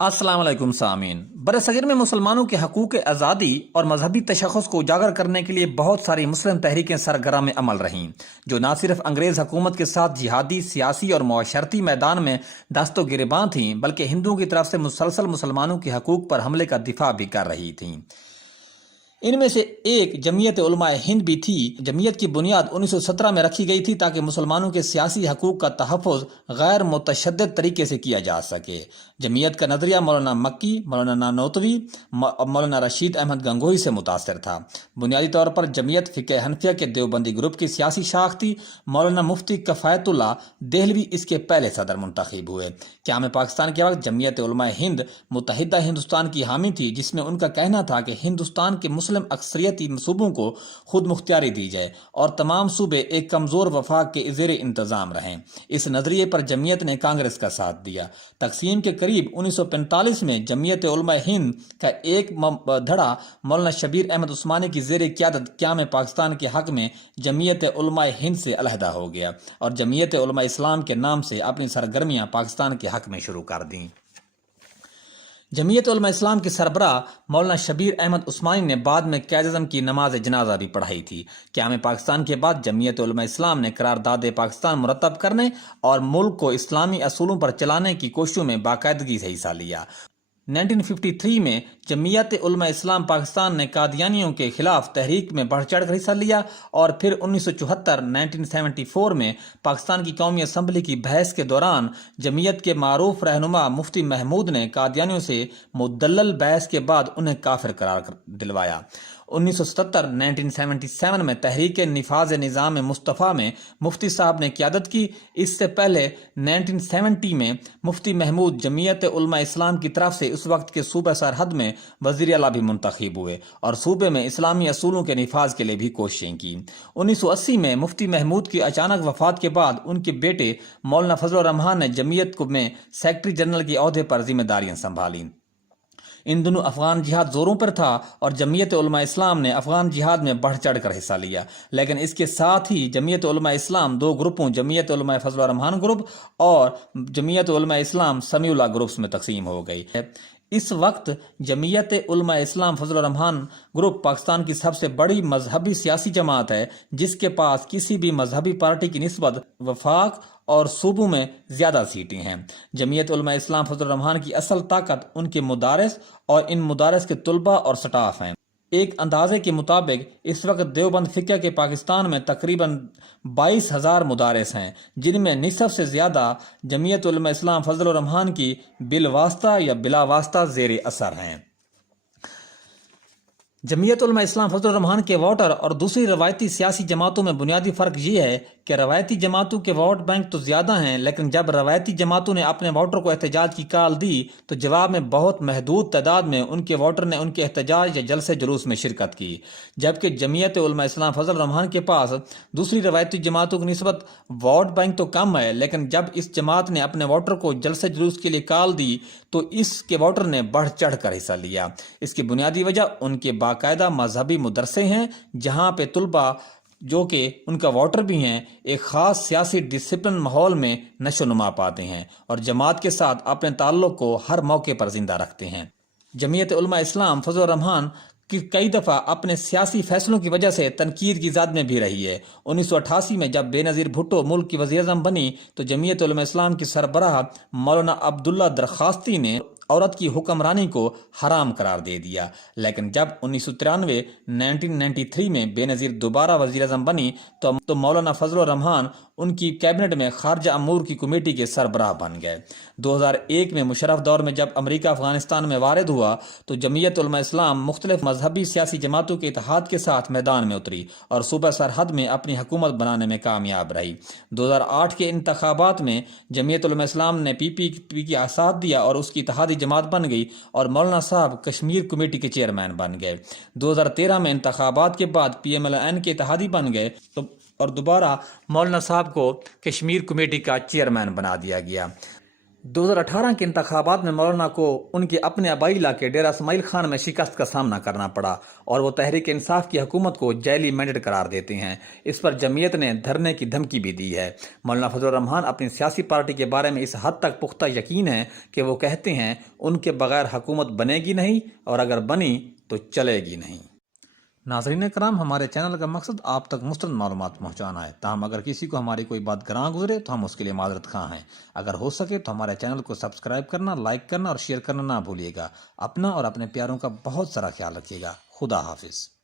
अस्सलाम वालेकुम सामीन। बरसगीर में मुसलमानों के हकूक़ आज़ादी और मजहबी तशख़्ख़ुस को उजागर करने के लिए बहुत सारी मुस्लिम तहरीकें सरगर्म अमल रहीं, जो न सिर्फ अंग्रेज़ हुकूमत के साथ जिहादी, सियासी और मुआशरती मैदान में दस्तो गिरबां थीं, बल्कि हिंदुओं की तरफ से मुसलसल मुसलमानों के हकूक़ पर हमले का दिफा भी कर रही थीं। इनमें से एक जमीयत उलमा हिंद भी थी। जमीयत की बुनियाद 1917 में रखी गई थी ताकि मुसलमानों के सियासी हकूक़ का तहफ़्फ़ुज़ गैर मुतशद्दिद तरीके से किया जा सके। जमीयत का नज़रिया मौलाना मक्की, मौलाना नानोतवी और मौलाना रशीद अहमद गंगोही से मुतासर था। बुनियादी तौर पर जमीयत फ़िक़्ह हनफिया के देवबंदी ग्रुप की सियासी शाख थी। मौलाना मुफ्ती कफ़ायतुल्लाह देहलवी इसके पहले सदर मुंतखब हुए। क़याम पाकिस्तान के वक्त जमीयत उलमा हिंद मुत्तहिदा हिंदुस्तान की हामी थी, जिसमें उनका कहना था कि हिंदुस्तान के मुस्लिम अक्सरियती सूबों को खुद मुख्तियारी दी जाए और तमाम सूबे एक कमज़ोर वफाक के ज़ेर इंतज़ाम रहें। इस नज़रिए पर जमीयत ने कांग्रेस का साथ दिया। तकसीम के करीब 1945 में जमीयत उलमा हिंद का एक धड़ा मौलाना शबीर अहमद उस्मानी की ज़ेर क़यादत क़याम पाकिस्तान के हक़ में जमीयत उलमा हिंद से अलहदा हो गया और जमीयत उलमा इस्लाम के नाम से अपनी सरगर्मियाँ पाकिस्तान के हक़ में शुरू कर दीं। जमीयत उलमा इस्लाम के सरबराह मौलाना शबीर अहमद उस्मानी ने बाद में क़याद-ए-आज़म की नमाज जनाजा भी पढ़ाई थी। क़याम पाकिस्तान के बाद जमीयत उलमा इस्लाम ने करारदाद पाकिस्तान मुरतब करने और मुल्क को इस्लामी असूलों पर चलाने की कोशिशों में बाकायदगी से हिस्सा लिया। 1953 में जमीयत उलमा इस्लाम पाकिस्तान ने कादियानियों के खिलाफ तहरीक में बढ़ चढ़ कर हिस्सा लिया और फिर 1974 में पाकिस्तान की कौमी असम्बली की बहस के दौरान जमीयत के मारूफ रहनुमा मुफ्ती महमूद ने कादियानियों से मुदल्लल बहस के बाद उन्हें काफिर करार दिलवाया। 1977 में तहरीक निफाज निज़ाम मुस्तफ़ा में मुफ्ती साहब ने क़यादत की। इससे पहले 1970 में मुफ्ती महमूद जमीयत उलमा इस्लाम की तरफ से उस वक्त के सूबा सरहद में वज़ीर आला भी मुंतखब हुए और सूबे में इस्लामी असूलों के निफाज के लिए भी कोशिशें की। 1980 में मुफ्ती महमूद की अचानक वफात के बाद उनके बेटे मौलाना फजल रहमान ने जमीयत में सेक्रेटरी जनरल के अहदे पर जिम्मेदारियां संभाली। इन दोनों अफगान जिहाद जोरों पर था और जमीयत उलमा इस्लाम ने अफगान जिहाद में बढ़ चढ़ कर हिस्सा लिया, लेकिन इसके साथ ही जमीयत उलमा इस्लाम दो ग्रुपों जमीयत उलमा फजल रहमान ग्रुप और जमीयत उलमा इस्लाम समीउल्लाह ग्रुप्स में तकसीम हो गई है। इस वक्त जमीयत उलमा इस्लाम फजल रहमान ग्रुप पाकिस्तान की सबसे बड़ी मजहबी सियासी जमात है, जिसके पास किसी भी मजहबी पार्टी की निस्बत वफाक और सूबों में ज़्यादा सीटें हैं। जमीयत उलमा इस्लाम फजल रहमान की असल ताकत उनके मुदारिस और इन मुदारिस के तुलबा और स्टाफ हैं। एक अंदाजे के मुताबिक इस वक्त देवबंद फ़िक़्ह के पाकिस्तान में तकरीबन 22,000 मुदारिस हैं, जिनमें निसफ से ज़्यादा जमीयत उलमा इस्लाम फजल रहमान की बिलवास्ता या बिलावास्ता ज़ेर असर हैं। जमीयत उलमा इस्लाम फजल रहमान के वोटर और दूसरी रवायती सियासी जमातों में बुनियादी फ़र्क ये है कि रवायती जमातों के वोट बैंक तो ज़्यादा हैं, लेकिन जब रवायती जमातों ने अपने वोटर को एहतजाज की कॉल दी तो जवाब में बहुत महदूद तादाद में उनके वोटर ने उनके एहतजाज या जलसे जुलूस में शिरकत की, जबकि जमीयत उलमा इस्लाम फजल रहमान के पास दूसरी रवायती जमातों की निस्बत वोट बैंक तो कम है, लेकिन जब इस जमात ने अपने वोटर को जलसे जुलूस के लिए कॉल दी तो इसके वोटर ने बढ़ चढ़ कर हिस्सा लिया। इसकी बुनियादी वजह उनके बाकायदा मजहबी मदरसे हैं, जहाँ पे तुलबा जो कि उनका वोटर भी हैं एक ख़ास सियासी डिसिप्लिन माहौल में नशोनुमा पाते हैं और जमात के साथ अपने ताल्लुक़ को हर मौके पर जिंदा रखते हैं। जमीयत उलमा इस्लाम फजल रहमान कि कई दफ़ा अपने सियासी फैसलों की वजह से तनकीद की ज़द में भी रही है। 1988 में जब बेनज़ीर भुट्टो मुल्क की वज़ीर-ए-आज़म बनी तो जमीयत उलमा इस्लाम की सरबराह मौलाना अब्दुल्ला दरखास्ती ने औरत की हुक्मरानी को हराम करार दे दिया, लेकिन जब 1993 में बेनज़ीर दोबारा वज़ीर-ए-आज़म बनी तो मौलाना फजल रहमान उनकी कैबिनेट में खारजा अमूर की कमेटी के सरबराह बन गए। 2001 में मुशर्रफ दौर में जब अमेरिका अफगानिस्तान में वारिद हुआ तो जमीयत उलमा इस्लाम मुख्तलिफ मजहबी सियासी जमातों के इत्तेहाद के साथ मैदान में उतरी और सूबा सरहद में अपनी हुकूमत बनाने में कामयाब रही। 2008 के इंतखाबात में जमीयत उलमा इस्लाम ने PPP की साथ दिया और उसकी इत्तेहादी जमात बन गई और मौलाना साहब कश्मीर कमेटी के चेयरमैन बन गए। 2013 में इंतखाबात के बाद PMLN के इत्तेहादी बन गए और दोबारा मौलाना साहब को कश्मीर कमेटी का चेयरमैन बना दिया गया। 2018 के इंतखाबात में मौलाना को उनके अपने आबाई इलाके डेरा इस्माइल खान में शिकस्त का सामना करना पड़ा और वो तहरीक इंसाफ की हुकूमत को जैली मैंडेट करार देते हैं। इस पर जमीयत ने धरने की धमकी भी दी है। मौलाना फजलुर रहमान अपनी सियासी पार्टी के बारे में इस हद तक पुख्ता यकीन है कि वो कहते हैं उनके बगैर हुकूमत बनेगी नहीं और अगर बनी तो चलेगी नहीं। नाज़रीन कराम, हमारे चैनल का मकसद आप तक मुस्तंद मालूमात पहुँचाना है। ताहम अगर किसी को हमारी कोई बात गरां गुजरे तो हम उसके लिए माजरत खां हैं। अगर हो सके तो हमारे चैनल को सब्सक्राइब करना, लाइक करना और शेयर करना ना भूलिएगा। अपना और अपने प्यारों का बहुत सारा ख्याल रखिएगा। खुदा हाफिज़।